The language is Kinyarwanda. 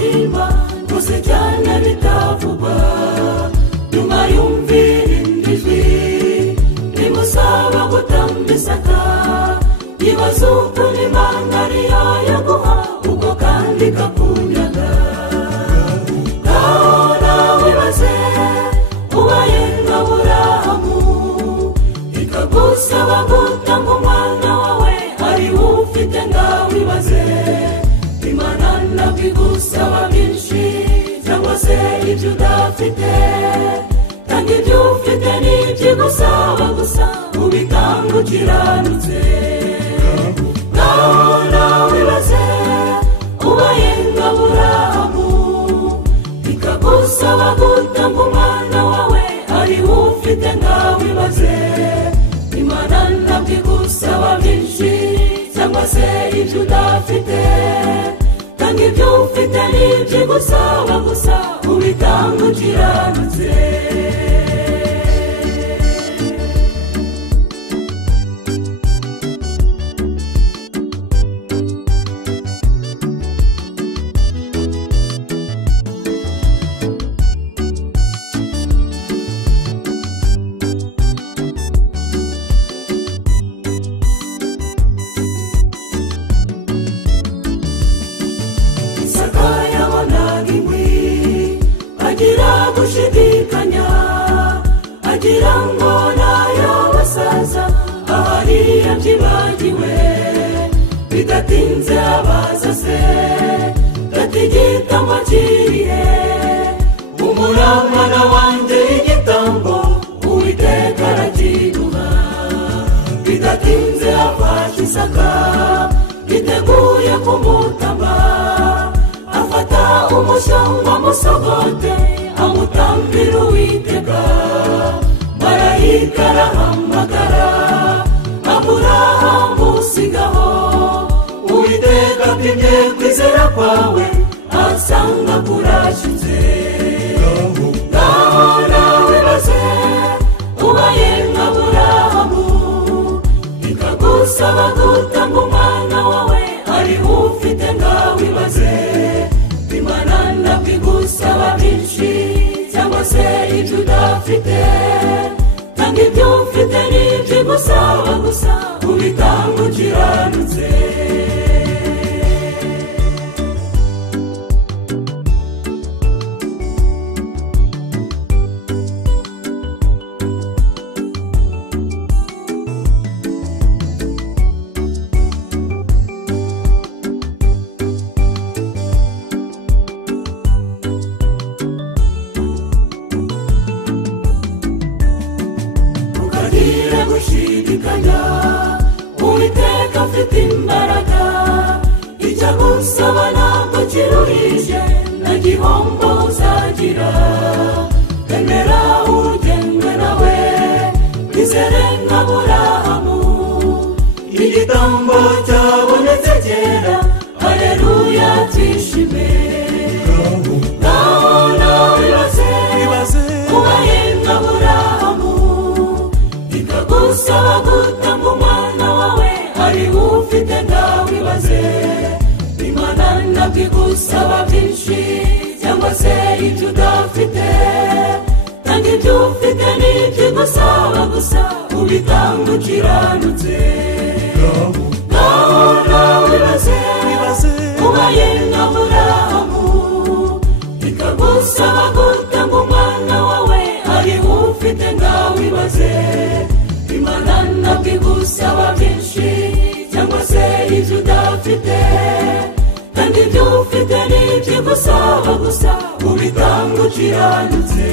mutima gusa cyane bitavugwa nyuma yumvira indijwi nimusaba gutambisaka yibaza ukuntu Imana ari yaguha ubwo kandi kakunyaga nawe wibaze ubaye nka Aburahamu ikagusaba gutanga umwana wawe ari ufite ngawe wibaze Imana ntabwo igusaba byinshi cyangwa se ibyo udafite kandi ibyo ufite n'ibyo igusaba gusa ubitanga ukiranutse nawe wibaze ubaye nka Aburahamu ikagusaba gutanga umwana wawe ari ufite ngawe wibaze Imana ntabwo igusaba byinshi cyangwa se ibyo udafite kandi ibyo ufite n'ibyo igusaba gusa ubitanga ukiranutse gushidikanya agira ngo nayo basaza ahari yabyibagiwe bidatinze abaza se gatigitamo kirihe umwana wanjye igitambo Uwiteka arakiguha bidatinze afashe Isaka yiteguye kumutamba afata umushyamba musogote amutambira Uwiteka marayika arahamagara Aburahamu sigaho Uwiteka apimye kwizera kwawe asanga kurashize ngaho nawe baze ubaye nka Aburahamu ikagusaba gutanga umwana wawe ari ufite ngawe wibaze Imana ntabwo igusaba byinshi cyangwa se ibyo udafite kandi ibyo ufite n'ibyo igusaba gusa ubitanga ukiranutse gushidikanya Uwiteka afite imbaraga icyo agusaba ntabwo kiruhije nta gihombo uzagira emera urugendo nawe wizere nka Aburahamu igitambo cyabonetse kera haleluya twishime nawe wibaze ubaye nka Aburahamu ikagusaba gutanga umwana wawe ari ufite ngawe wibaze Imana ntabwo igusaba byinshi cyangwa se ibyo udafite kandi ibyo ufite n'ibyo igusaba gusa ubitanga ukiranutse nawe wibaze ubaye nka Aburahamu ikagusaba gutanga umwana wawe ari ufite ngawe wibaze Imana ntabwo igusaba byinshi cyangwa se ibyo udafite kandi ibyo ufite n'ibyo igusaba gusa ubitanga ukiranutse